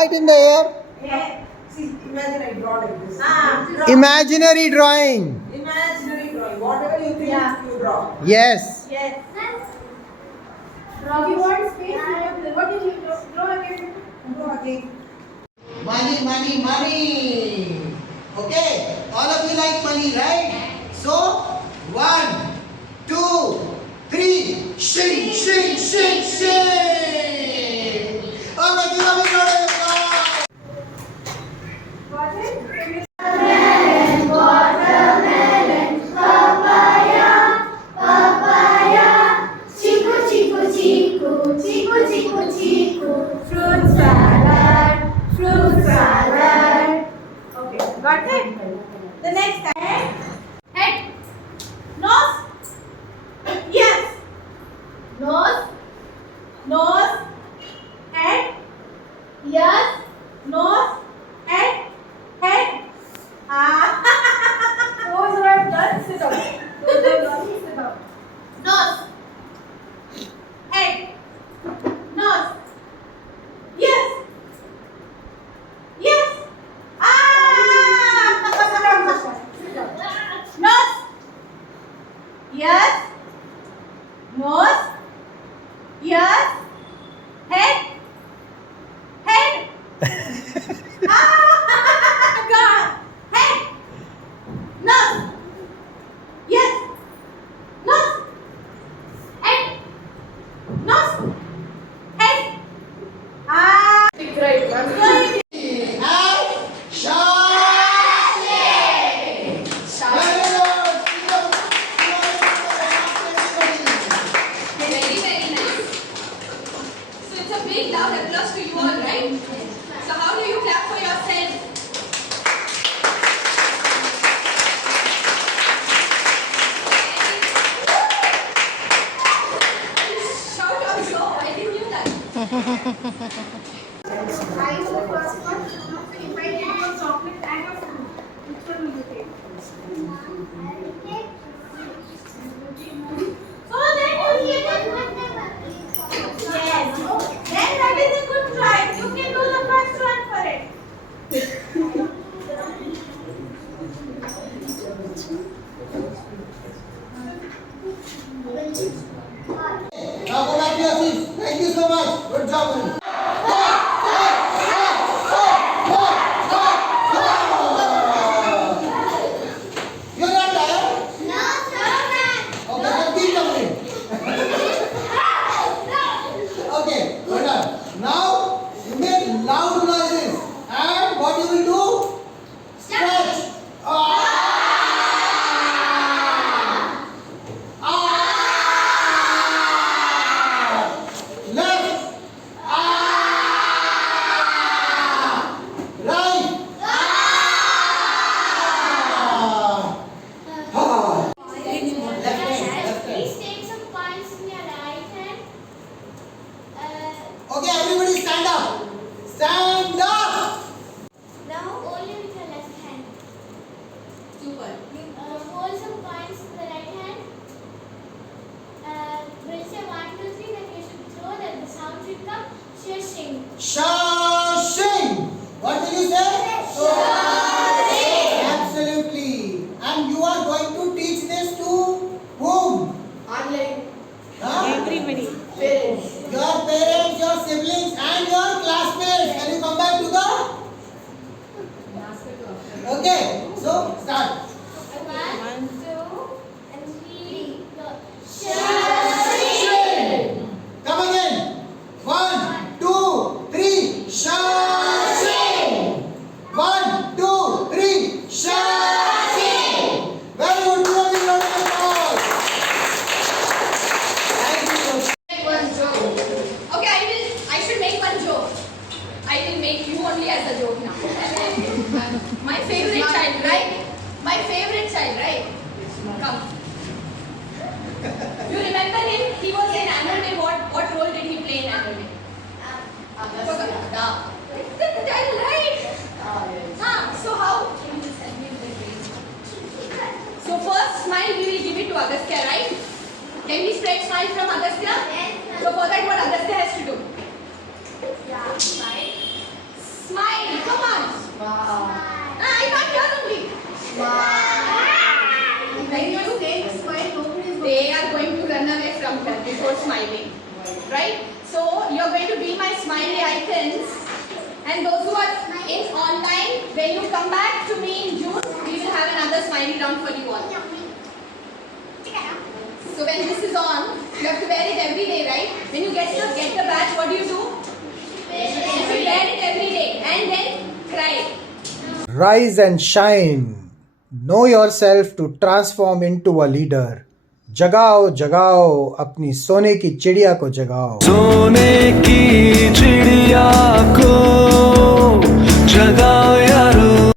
Right in the air. Yeah. See, imagine I draw like this. Draw. Imaginary drawing. Imaginary drawing. Whatever you think, you draw. Yes. Yes. Draw. You want space? What did you draw? Draw again. Draw again. Money, money, money. Okay. All of you like money, right? So, 1, 2, 3. Shing, shing, shing, shing. Okay, give a big round of applause. Got it? Watermelon, papaya, papaya, chiku, chiku, chiku, chiku, chiku, chiku, fruit salad, fruit salad. Okay. Got it? The next time. Head. Nose. Yes. Nose, Nose. Head. yes, Nose. Head. Head. Those who have done, sit up. Those who have done, sit up. nose, Head. Nose. Yes. Yes. Sit down, Sasha. Sit down. Nose. Yes. Nose. Yes. Head. Head. God. Head. Nose. Yes. Nose. Head. Nose. Head. Great. Good. Very, very nice. So it's a big loud applause to you all, right? So how do you clap for yourself? Shout out slow. I didn't knew that. I know first one. If I give you a chocolate and a fruit, which one will you take? So then you get yes. Then that is a good try. You can do the first one for it. Now go back to your seats. Thank you so much. Good job, buddy. You're not tired? no, sir, Okay, then keep jumping. Okay, well done. Now you make loud noises. And what you will do? Stretch. Left. Right. please take some coins in your right hand. Okay, everybody stand up. Stand up. Now only with your left hand. Super. Hold some coins in the right hand. We'll say 1, 2, 3, then you should throw that the sound should come. Shushing. Shashing. What did you say? Shashing. Absolutely. And you are going to teach this to whom? Online. Huh? Everybody. Parents. Your parents, your siblings, and your classmates. Can you come back to the? Okay. So start. 1, 2, and 3. Go. Shashing. Come again. 1, 2, 3. Shashing. 1, 2, 3. Shashing. Very good. Do a big round of applause. Thank you. Make one joke. Okay, I should make one joke. I will make you only as a joke now. My favorite child, right? My favorite child, right? Come. You remember him? He was in annual day. What role did he play in annual day? The child, right? So how? So first smile we will give it to Agastya, right? Can we spread smile from Agastya? Yes. So for that what Agastya has to do? Yeah, right. jump kar before smiling, right? So you're going to be my smiley icons, and those who are in online, when you come back to me in June, we will have another smiley round for you all. So when this is on, you have to wear it every day, right? When you get the badge, what do? You wear it every day and then cry. Rise and shine. Know yourself to transform into a leader. जगाओ जगाओ अपनी सोने की चिड़िया को जगाओ. सोने की चिड़िया को जगाओ.